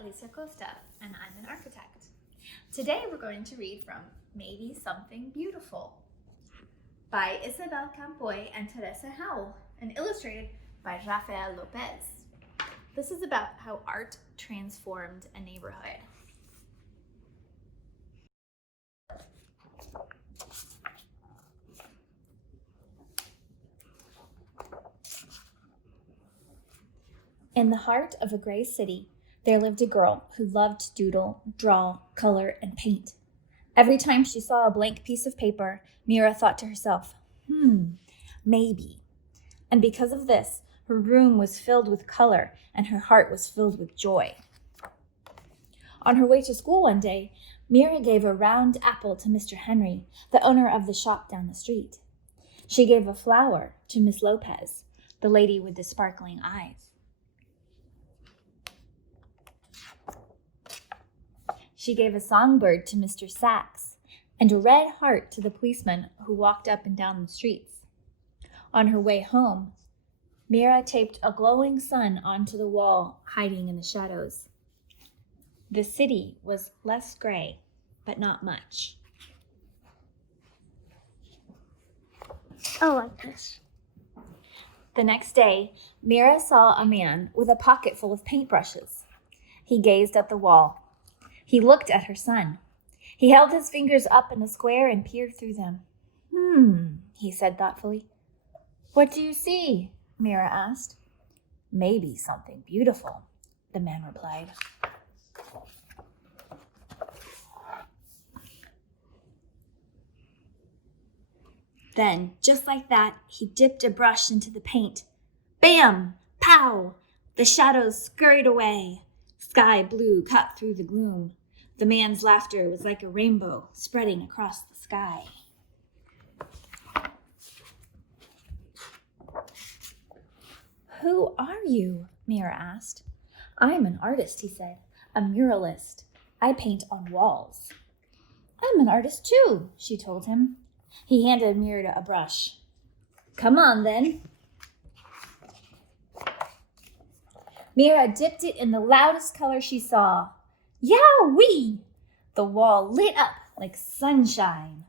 Alicia Costa, and I'm an architect. Today we're going to read from Maybe Something Beautiful by Isabel Campoy and Theresa Howell, and illustrated by Rafael Lopez. This is about how art transformed a neighborhood. In the heart of a gray city, there lived a girl who loved to doodle, draw, color, and paint. Every time she saw a blank piece of paper, Mira thought to herself, maybe. And because of this, her room was filled with color and her heart was filled with joy. On her way to school one day, Mira gave a round apple to Mr. Henry, the owner of the shop down the street. She gave a flower to Miss Lopez, the lady with the sparkling eyes. She gave a songbird to Mr. Sachs and a red heart to the policeman who walked up and down the streets. On her way home, Mira taped a glowing sun onto the wall, hiding in the shadows. The city was less gray, but not much. I like this. The next day, Mira saw a man with a pocket full of paintbrushes. He gazed at the wall. He looked at her son. He held his fingers up in a square and peered through them. He said thoughtfully. What do you see? Mira asked. Maybe something beautiful, the man replied. Then, just like that, he dipped a brush into the paint. Bam! Pow! The shadows scurried away. Sky blue cut through the gloom. The man's laughter was like a rainbow spreading across the sky. Who are you? Mira asked. I'm an artist, he said. A muralist. I paint on walls. I'm an artist too, she told him. He handed Mira a brush. Come on then. Mira dipped it in the loudest color she saw. Yow-wee! The wall lit up like sunshine.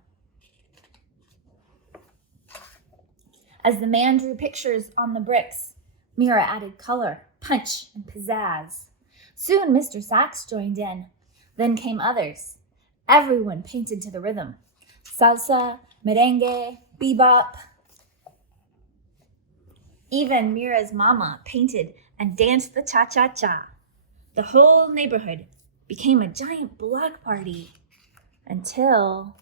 As the man drew pictures on the bricks, Mira added color, punch, and pizzazz. Soon Mr. Sachs joined in. Then came others. Everyone painted to the rhythm. Salsa, merengue, bebop. Even Mira's mama painted and danced the cha-cha-cha. The whole neighborhood became a giant block party until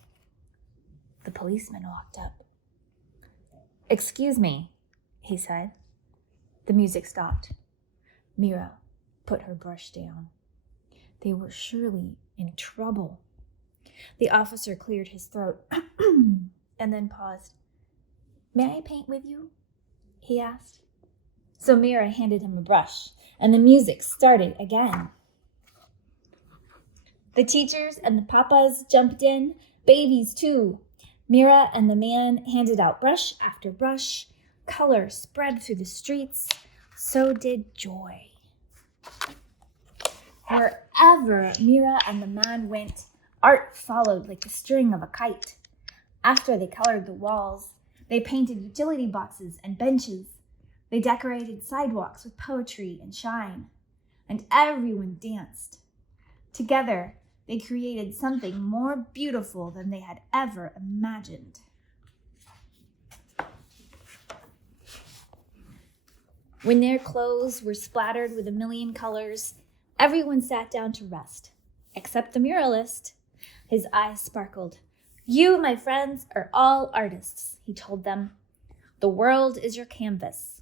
the policeman walked up. Excuse me, he said. The music stopped. Mira put her brush down. They were surely in trouble. The officer cleared his throat and then paused. May I paint with you? He asked. So Mira handed him a brush, and the music started again. The teachers and the papas jumped in, babies too. Mira and the man handed out brush after brush. Color spread through the streets. So did joy. Wherever Mira and the man went, art followed like the string of a kite. After they colored the walls, they painted utility boxes and benches. They decorated sidewalks with poetry and shine. And everyone danced. Together, they created something more beautiful than they had ever imagined. When their clothes were splattered with a million colors, everyone sat down to rest, except the muralist. His eyes sparkled. You, my friends, are all artists, he told them. The world is your canvas.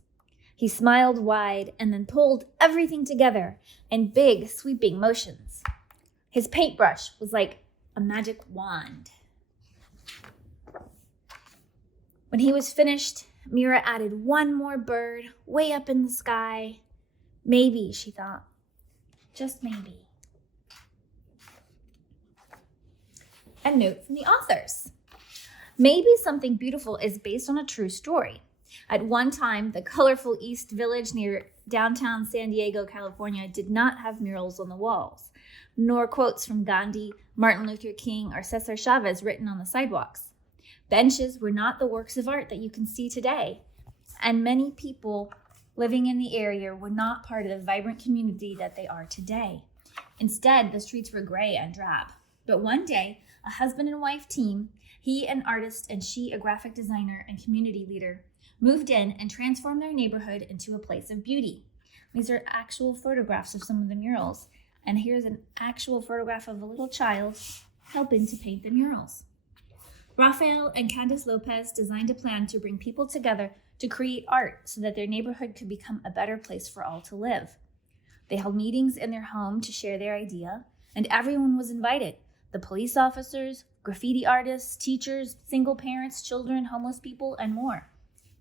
He smiled wide and then pulled everything together in big, sweeping motions. His paintbrush was like a magic wand. When he was finished, Mira added one more bird way up in the sky. Maybe, she thought, just maybe. A note from the authors. Maybe Something Beautiful is based on a true story. At one time, the colorful East Village near downtown San Diego, California, did not have murals on the walls, nor quotes from Gandhi, Martin Luther King, or Cesar Chavez written on the sidewalks. Benches were not the works of art that you can see today, and many people living in the area were not part of the vibrant community that they are today. Instead, the streets were gray and drab. But one day, a husband and wife team, he an artist and she a graphic designer and community leader, moved in and transformed their neighborhood into a place of beauty. These are actual photographs of some of the murals, and here's an actual photograph of a little child helping to paint the murals. Rafael and Candace Lopez designed a plan to bring people together to create art so that their neighborhood could become a better place for all to live. They held meetings in their home to share their idea, and everyone was invited. The police officers, graffiti artists, teachers, single parents, children, homeless people, and more.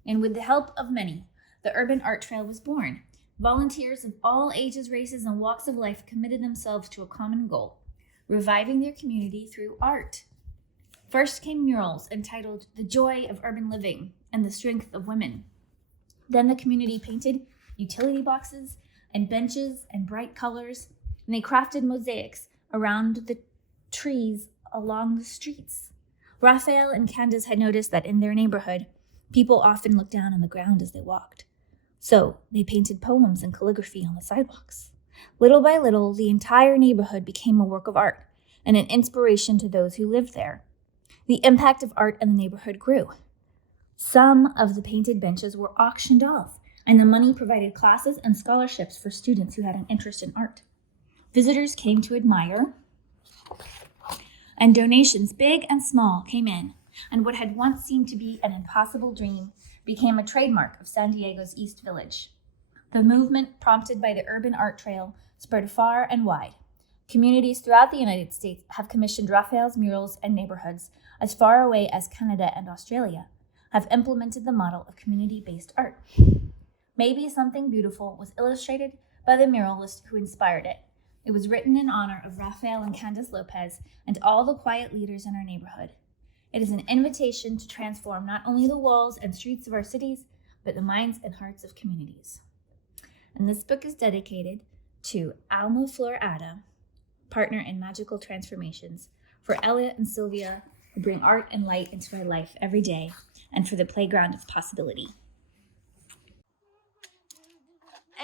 And with the help of many, the Urban Art Trail was born. Volunteers of all ages, races, and walks of life committed themselves to a common goal, reviving their community through art. First came murals entitled The Joy of Urban Living and The Strength of Women. Then the community painted utility boxes and benches and bright colors, and they crafted mosaics around the trees along the streets. Raphael and Candace had noticed that in their neighborhood, people often looked down on the ground as they walked. So they painted poems and calligraphy on the sidewalks. Little by little, the entire neighborhood became a work of art and an inspiration to those who lived there. The impact of art in the neighborhood grew. Some of the painted benches were auctioned off, and the money provided classes and scholarships for students who had an interest in art. Visitors came to admire, and donations, big and small, came in, and what had once seemed to be an impossible dream became a trademark of San Diego's East Village. The movement, prompted by the Urban Art Trail, spread far and wide. Communities throughout the United States have commissioned Raphael's murals, and neighborhoods as far away as Canada and Australia have implemented the model of community-based art. Maybe something beautiful was illustrated by the muralist who inspired it. It was written in honor of Raphael and Candace Lopez and all the quiet leaders in our neighborhood. It is an invitation to transform not only the walls and streets of our cities, but the minds and hearts of communities. And this book is dedicated to Alma Flor Ada, partner in Magical Transformations, for Ella and Sylvia, who bring art and light into our life every day, and for the playground of possibility.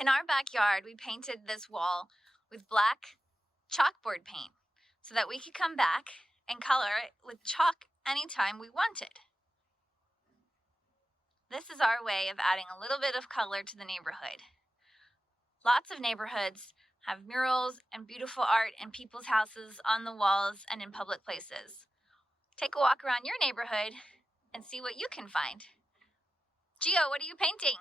In our backyard, we painted this wall with black chalkboard paint so that we could come back and color it with chalk anytime we wanted. This is our way of adding a little bit of color to the neighborhood. Lots of neighborhoods have murals and beautiful art in people's houses, on the walls, and in public places. Take a walk around your neighborhood and see what you can find. Gio, what are you painting?